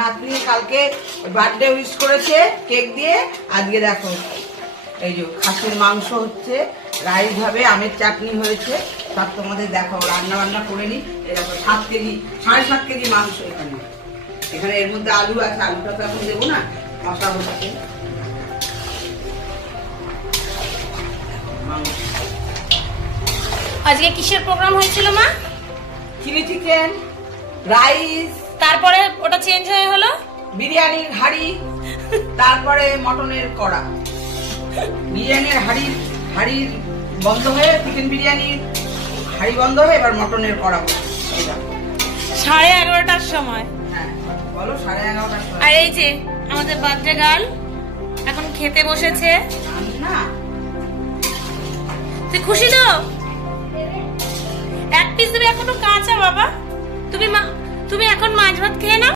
নাতনি কালকে birthday wish করেছে কেক দিয়ে। আজকে দেখো এই যে খাসির মাংস হচ্ছে, রাইস হবে, আমের চাটনি হয়েছে, সব তোমাদের দেখো। রান্না বান্না করে নি। এই দেখো 7 কেজি 7.5 কেজি মাংস এখানে। এখানে এর মধ্যে আলু আছে, আলুটা তো এখন দেবো না, মশলা হচ্ছে। আজকে কিসের প্রোগ্রাম হয়েছিল মা? চিলি চিকেন, রাইস, তারপরে ওটা চেঞ্জ হয়ে হলো বিরিয়ানির হাঁড়ি, তারপরে মটনের কড়া। বিরিয়ানির হাঁড়ির বন্ধ হয়ে চিকেন বিরিয়ানির হাঁড়ি বন্ধ হয়ে এবার মটনের কড়া হচ্ছে। 11:30টার সময়। হ্যাঁ বলো 11:30টার সময়। আর এই যে আমাদের বার্থডে গার্ল এখন খেতে বসেছে। না তুই খুশি তো? এক পিস দেবে, এখনো কাঁচা বাবা। তুমি এখন মাছ ভাত খেয়ে নাও।